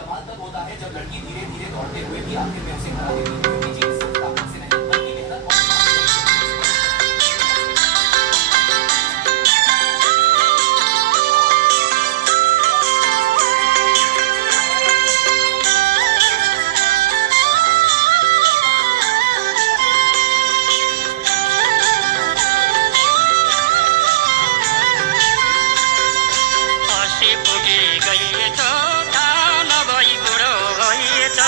कमाल तब होता है जब लड़की धीरे धीरे दौड़ते हुए भी आखिर में उसे हरा देती है, क्योंकि जीत सिर्फ ताकत से नहीं बल्कि मेहनत और हाँसी पुगी गइएछ थाहा नभई बुढो भइएछ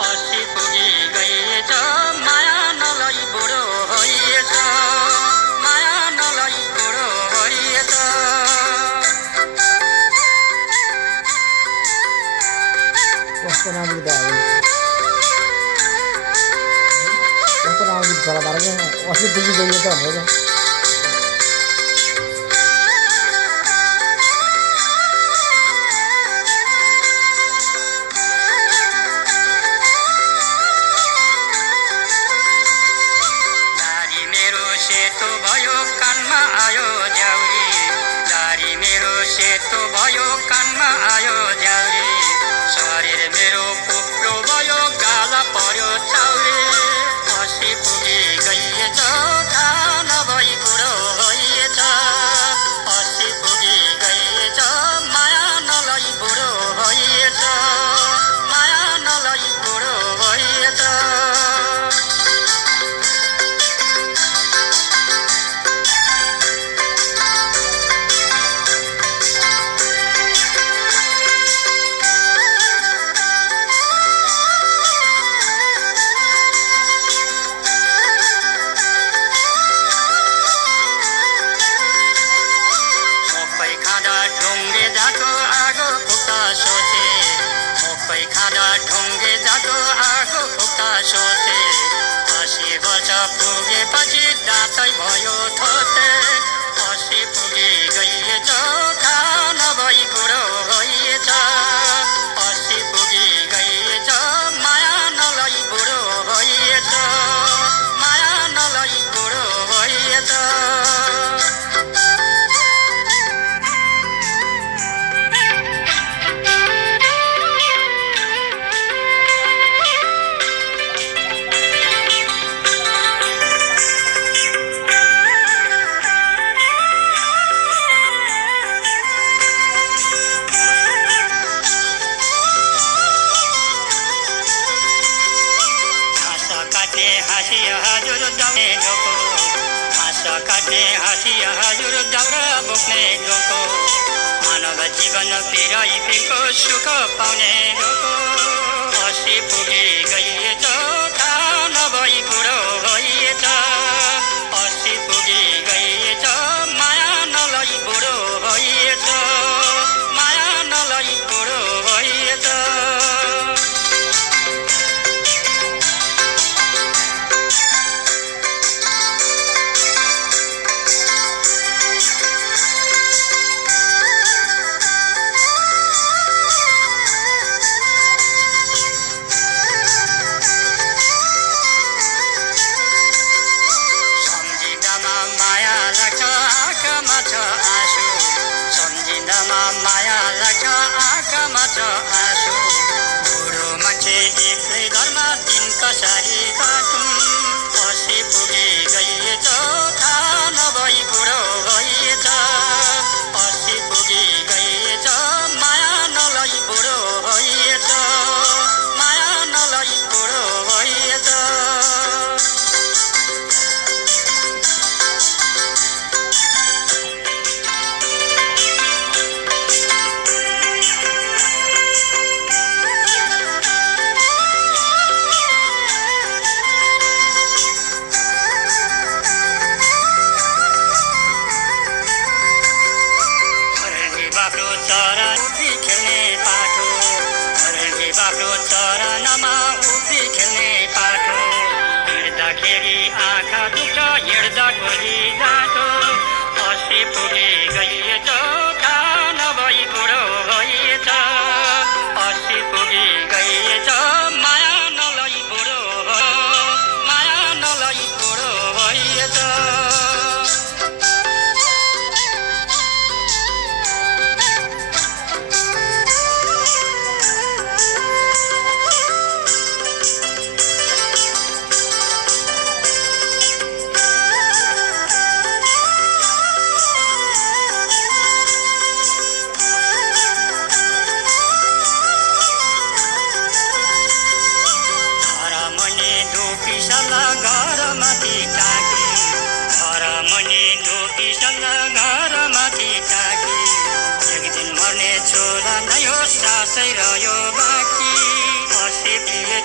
हाँसी पुगी गइएछ माया नलई बुढो भइएछ माया नलई बुढो भइएछ कस्तो नाम गीत कस्तो नाम गीत छोरा बारेको अस्ति पुगी गइयो त भनेर दारी मेरो सेतो भयो कानमा आयो झ्याउरी दारी मेरो सेतो भयो कानमा आयो झ्याउरी शरीर मेरो कुप्लो भयो गाला पर्यो चाउरी हाँसी पुगी गइएछ थाहा नभई बुढो भइएछ हाँसी पुगी गइएछ माया नलई बुढो भइएछ माया नलई बुढो भइएछ मकै खाँदा ढुङ्गे जाँतो आगो फुक्दा सोचे मकै खाँदा ढुङ्गे जाँतो आगो फुक्दा सोचे 80 वर्ष पुगेपछि दाँतै भयो थोते 80 पुगी गइएछ थाहा नभई बुढो भइएछ 80 पुगी गइएछ माया नलई बुढो भइएछ माया नलई बुढो भइएछ हाँस काट्ने हाँसी हजुर जाउने गएको हाँस काट्ने हाँसी हजुर दाउरा बोक्ने गएको मानव जीवन पिराई फिर्को सुख पाउने गएको 80 पुगी गइएछ थाहा नभई बुढो भइएछ 80 पुगी गइएछ माया नलई बुढो भइएछ माया नलई बुढो भइएछ कसै रह्यो बाँकी असी प्रिय